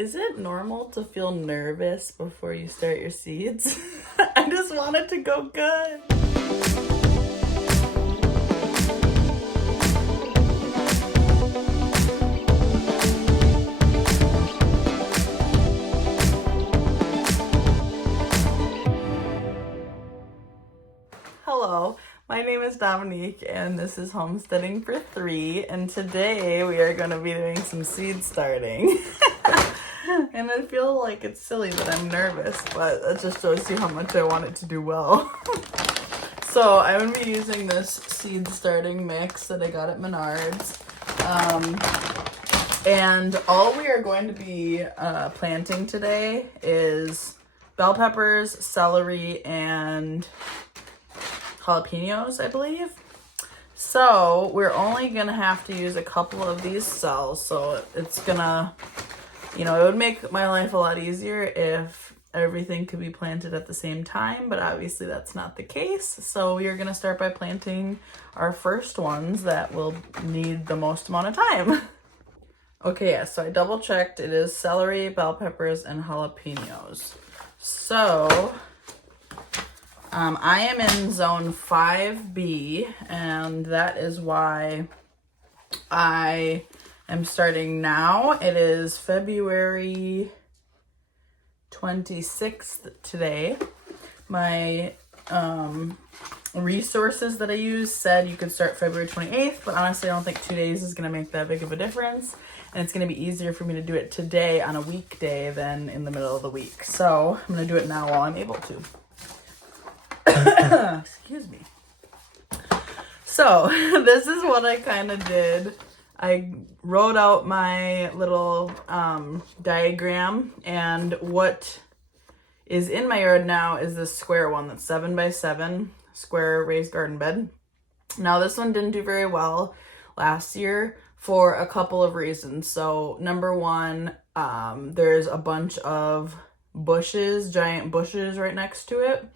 Is it normal to feel nervous before you start your seeds? I just want it to go good. Hello, my name is Dominique and this is Homesteading for 3, and today we are going to be doing some seed starting. And I feel like it's silly that I'm nervous, but that just shows you how much I want it to do well. So I'm going to be using this seed starting mix that I got at Menards. And all we are going to be planting today is bell peppers, celery, and jalapenos, I believe. So we're only gonna have to use a couple of these cells, so it's gonna, it would make my life a lot easier if everything could be planted at the same time, but obviously that's not the case. So we are gonna start by planting our first ones that will need the most amount of time. Okay, yeah, so I double checked. It is celery, bell peppers, and jalapenos. So I am in zone 5B, and that is why I am starting now. It is February 26th today. My resources that I used said you could start February 28th, but honestly I don't think 2 days is going to make that big of a difference, and it's going to be easier for me to do it today on a weekday than in the middle of the week. So I'm going to do it now while I'm able to. Excuse me. So this is what I kind of did. I wrote out my little diagram, and what is in my yard now is this square one that's 7x7 square raised garden bed. Now this one didn't do very well last year for a couple of reasons. So number one, there's a bunch of bushes, giant bushes right next to it,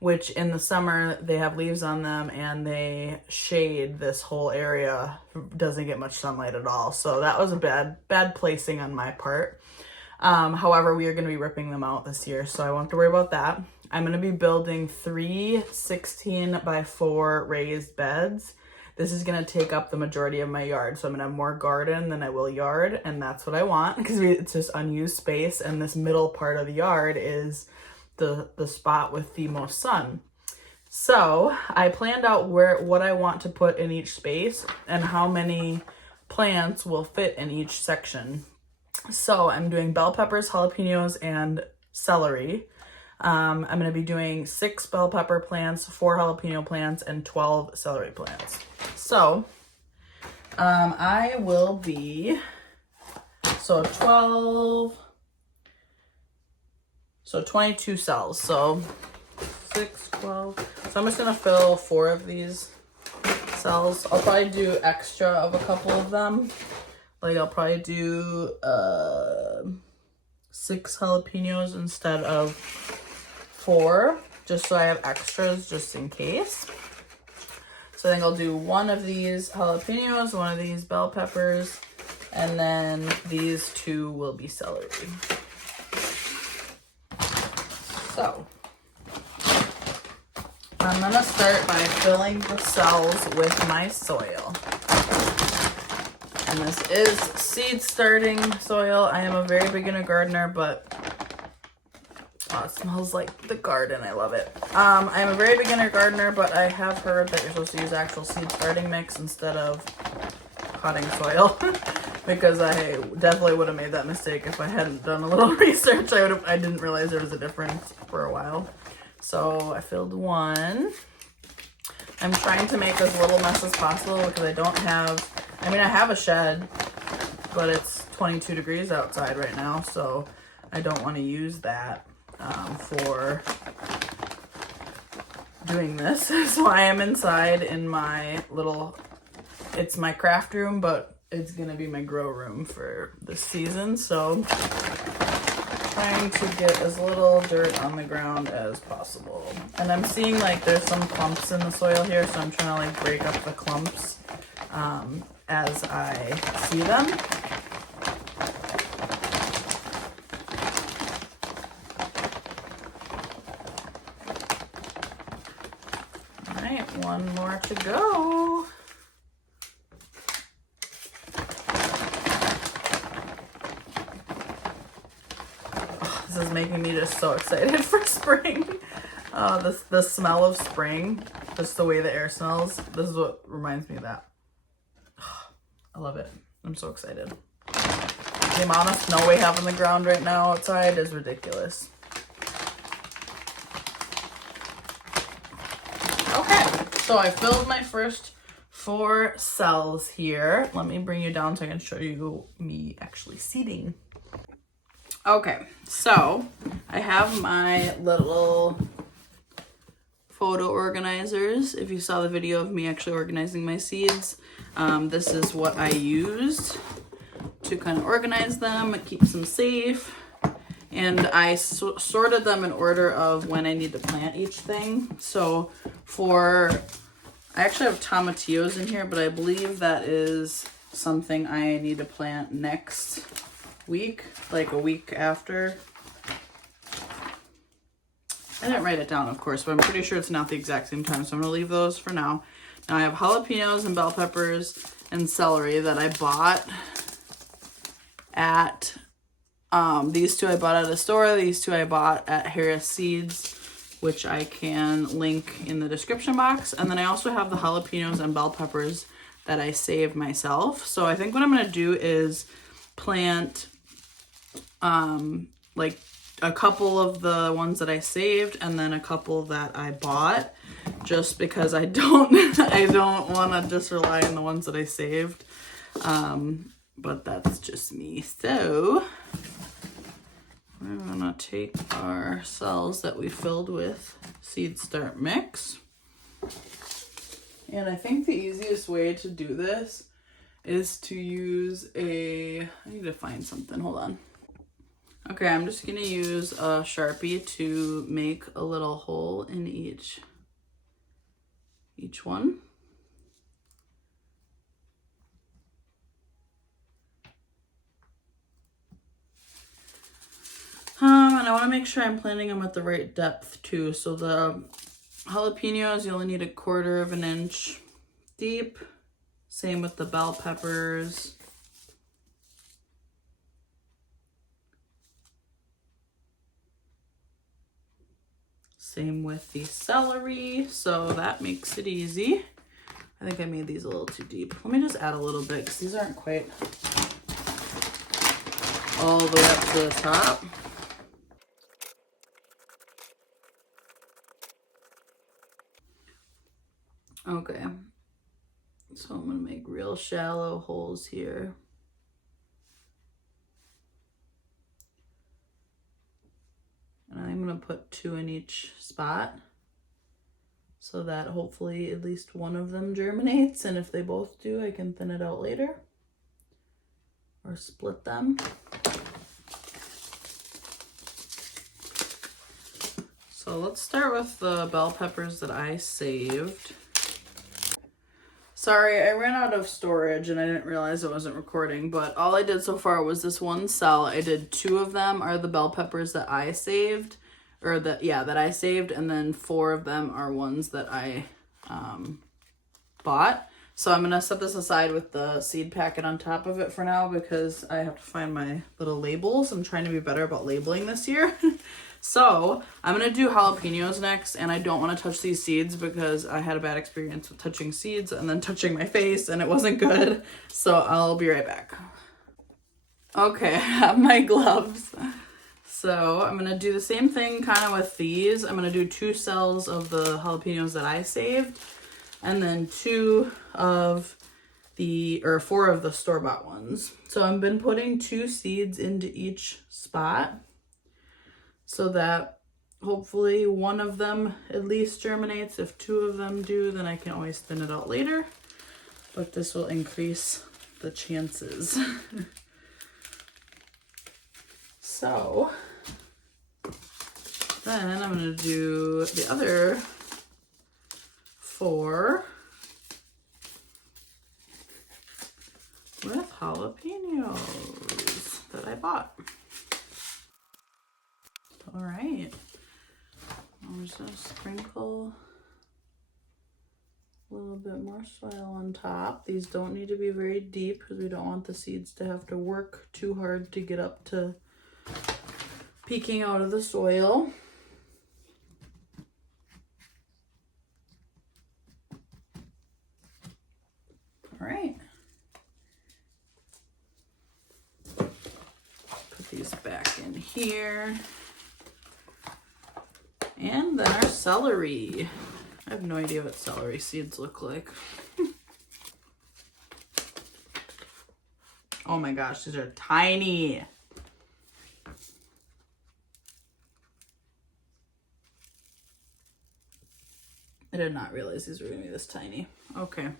which in the summer they have leaves on them and they shade this whole area. Doesn't get much sunlight at all. So that was a bad placing on my part. However, we are going to be ripping them out this year, so I won't have to worry about that. I'm going to be building 3 16x4 raised beds. This is going to take up the majority of my yard, so I'm going to have more garden than I will yard, and that's what I want because it's just unused space, and this middle part of the yard is the spot with the most sun. So I planned out what I want to put in each space and how many plants will fit in each section. So I'm doing bell peppers, jalapenos, and celery. I'm going to be doing 6 bell pepper plants, 4 jalapeno plants, and 12 celery plants. So I will be, 22 cells. So 6, 12. So I'm just going to fill 4 of these cells. I'll probably do extra of a couple of them. Like I'll probably do 6 jalapenos instead of 4, just so I have extras just in case. So I think I'll do 1 of these jalapenos, 1 of these bell peppers, and then these 2 will be celery. So I'm gonna start by filling the cells with my soil. And this is seed starting soil. I am a very beginner gardener, but it smells like the garden. I love it. I am a very beginner gardener, but I have heard that you're supposed to use actual seed starting mix instead of potting soil. Because I definitely would have made that mistake if I hadn't done a little research. I didn't realize there was a difference for a while. So I filled 1. I'm trying to make as little mess as possible because I don't have, I have a shed, but it's 22 degrees outside right now, so I don't want to use that for doing this. So I am inside in my it's my craft room, but it's going to be my grow room for this season, so trying to get as little dirt on the ground as possible. And I'm seeing like there's some clumps in the soil here, so I'm trying to like break up the clumps as I see them. one more to go. Oh, this is making me just so excited for spring. The smell of spring, just the way the air smells, this is what reminds me of that. Oh, I love it. I'm so excited. The amount of snow we have on the ground right now outside is ridiculous. Okay, so I filled my first 4 cells here. Let me bring you down so I can show you me actually seeding. Okay, so I have my little photo organizers. If you saw the video of me actually organizing my seeds, this is what I used to kind of organize them. It keeps them safe. And I sorted them in order of when I need to plant each thing. So I actually have tomatillos in here, but I believe that is something I need to plant next week, like a week after. I didn't write it down, of course, but I'm pretty sure it's not the exact same time, so I'm gonna leave those for now. Now I have jalapenos and bell peppers and celery that I bought at, these 2 I bought at a store, these 2 I bought at Harris Seeds, which I can link in the description box. And then I also have the jalapenos and bell peppers that I saved myself. So I think what I'm gonna do is plant, like a couple of the ones that I saved and then a couple that I bought, just because I don't want to just rely on the ones that I saved. But that's just me. So we're gonna take our cells that we filled with Seed Start Mix. And I think the easiest way to do this is to use I need to find something, hold on. Okay, I'm just gonna use a Sharpie to make a little hole in each one. And I want to make sure I'm planting them at the right depth too. So the jalapenos, you only need 1/4 of an inch deep. Same with the bell peppers. Same with the celery, so that makes it easy. I think I made these a little too deep. Let me just add a little bit because these aren't quite all the way up to the top. Okay, so I'm gonna make real shallow holes here. And I'm gonna put 2 in each spot so that hopefully at least one of them germinates. And if they both do, I can thin it out later or split them. So let's start with the bell peppers that I saved. Sorry, I ran out of storage and I didn't realize I wasn't recording, but all I did so far was this one cell. I did 2 of them are the bell peppers that I saved, or that I saved, and then 4 of them are ones that I bought. So I'm gonna set this aside with the seed packet on top of it for now because I have to find my little labels. I'm trying to be better about labeling this year. So I'm gonna do jalapenos next, and I don't want to touch these seeds because I had a bad experience with touching seeds and then touching my face and it wasn't good. So I'll be right back. Okay, I have my gloves. So I'm gonna do the same thing kind of with these. I'm gonna do 2 cells of the jalapenos that I saved, and then 4 of the store-bought ones. So I've been putting 2 seeds into each spot so that hopefully one of them at least germinates. If 2 of them do, then I can always thin it out later, but this will increase the chances. So then I'm gonna do the other 4 with jalapenos that I bought. All right, I'll just sprinkle A little bit more soil on top. These don't need to be very deep because we don't want the seeds to have to work too hard to get up to peeking out of the soil. All right. Put these back in here. And then our celery. I have no idea what celery seeds look like. Oh my gosh, these are tiny. I did not realize these were gonna be this tiny. Okay.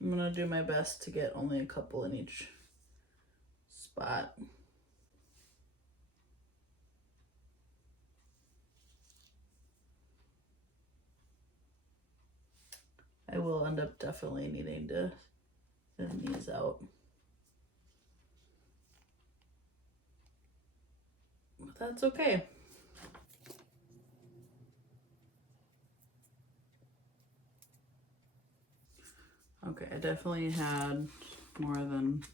I'm gonna do my best to get only a couple in each spot. I will end up definitely needing to thin these out. But that's okay. Okay, I definitely had more than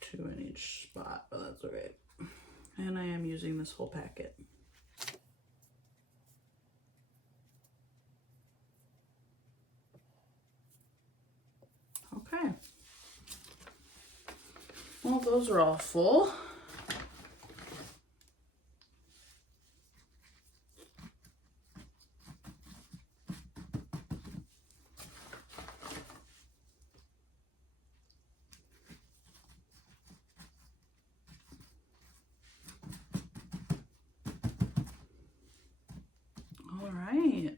2 in each spot, but that's okay. And I am using this whole packet. Okay. Well, those are all full. All right.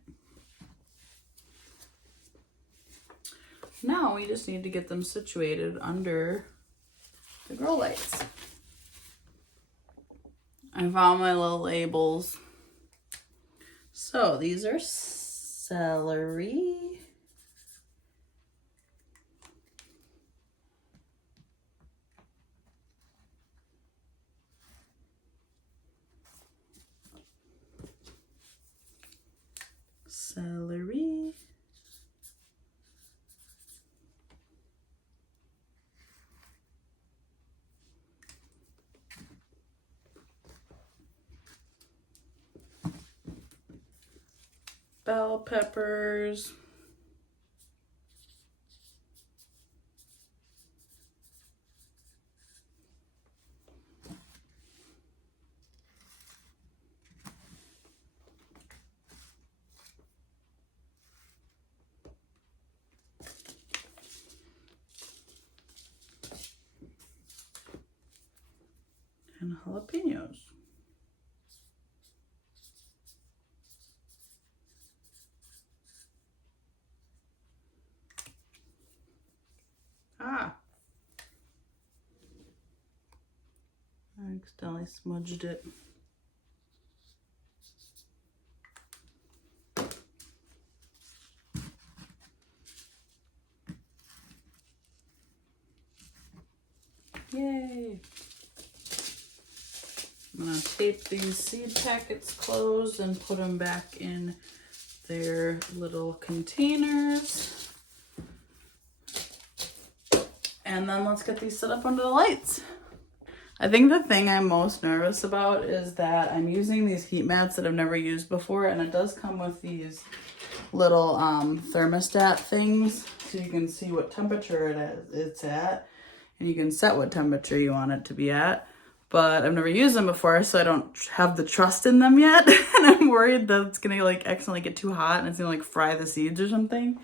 Now we just need to get them situated under the grow lights. I found my little labels. So these are celery. Celery. Bell peppers. And jalapenos. Ah. I accidentally smudged it. Yay. I'm gonna tape these seed packets closed and put them back in their little containers. And then let's get these set up under the lights. I think the thing I'm most nervous about is that I'm using these heat mats that I've never used before, and it does come with these little thermostat things so you can see what temperature it's at, and you can set what temperature you want it to be at. But I've never used them before, so I don't have the trust in them yet. And I'm worried that it's gonna like accidentally get too hot and it's gonna like fry the seeds or something.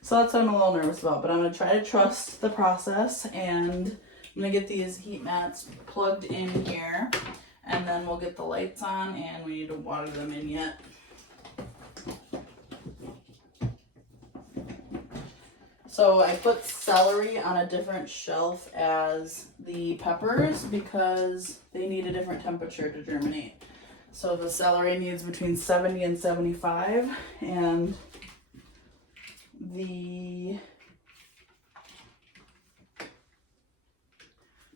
So that's what I'm a little nervous about, but I'm gonna try to trust the process, and I'm gonna get these heat mats plugged in here, and then we'll get the lights on, and we need to water them in yet. So I put celery on a different shelf as the peppers because they need a different temperature to germinate. So the celery needs between 70 and 75, and the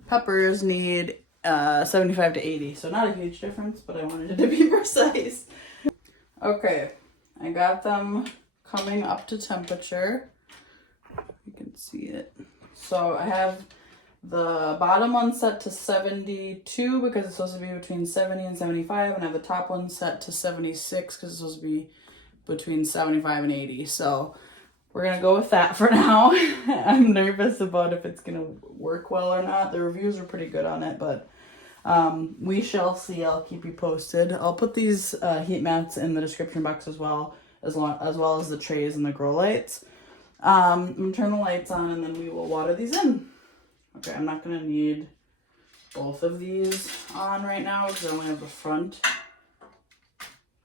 peppers need 75 to 80. So not a huge difference, but I wanted it to be precise. Okay, I got them coming up to temperature. You can see it. So I have the bottom one set to 72 because it's supposed to be between 70 and 75, and I have the top one set to 76 because it's supposed to be between 75 and 80. So we're gonna go with that for now. I'm nervous about if it's gonna work well or not. The reviews are pretty good on it, but we shall see. I'll keep you posted. I'll put these heat mats in the description box as well as the trays and the grow lights. I'm gonna turn the lights on and then we will water these in. Okay, I'm not gonna need both of these on right now because I only have the front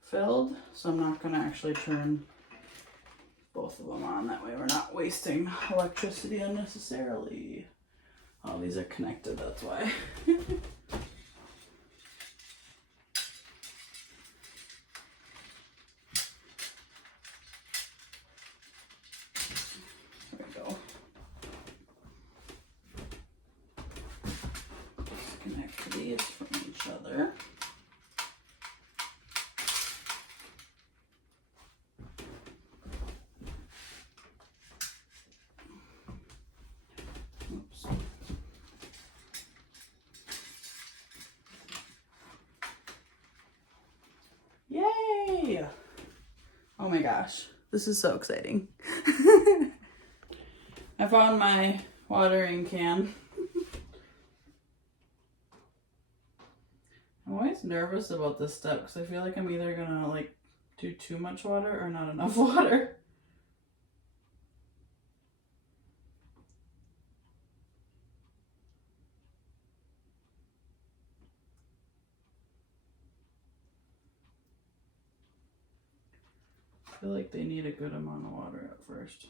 filled, so I'm not gonna actually turn both of them on. That way we're not wasting electricity unnecessarily. Oh, these are connected, that's why. There we go. Disconnect these from each other. Oops. Yay! Oh my gosh, this is so exciting. I found my watering can. I'm always nervous about this step because I feel like I'm either gonna like do too much water or not enough water. I feel like they need a good amount of water at first.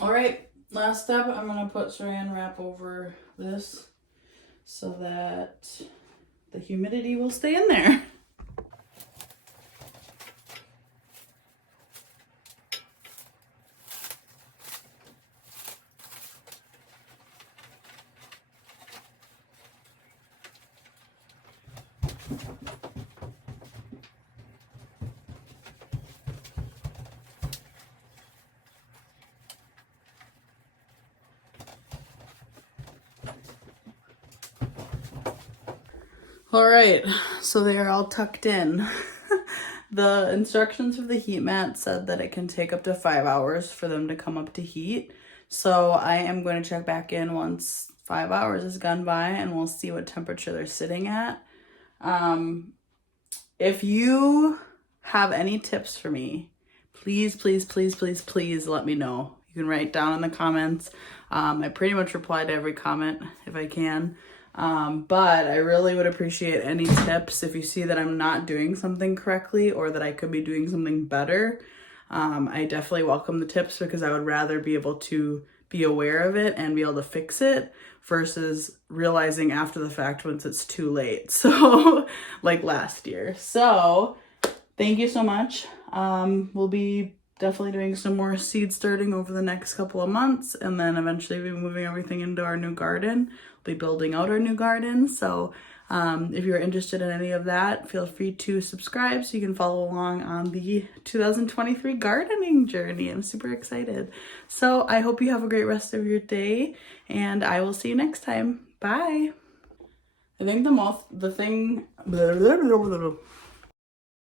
All right, last step, I'm gonna put saran wrap over this so that the humidity will stay in there. All right, so they are all tucked in. The instructions for the heat mat said that it can take up to 5 hours for them to come up to heat. So I am going to check back in once 5 hours has gone by and we'll see what temperature they're sitting at. If you have any tips for me, please, please, please, please, please let me know. You can write down in the comments. I pretty much reply to every comment if I can. But I really would appreciate any tips if you see that I'm not doing something correctly or that I could be doing something better. I definitely welcome the tips because I would rather be able to be aware of it and be able to fix it versus realizing after the fact once it's too late. So like last year. So thank you so much. We'll be definitely doing some more seed starting over the next couple of months, and then eventually we'll be moving everything into our new garden. We'll be building out our new garden. So if you're interested in any of that, feel free to subscribe so you can follow along on the 2023 gardening journey. I'm super excited. So I hope you have a great rest of your day, and I will see you next time. Bye. I think the thing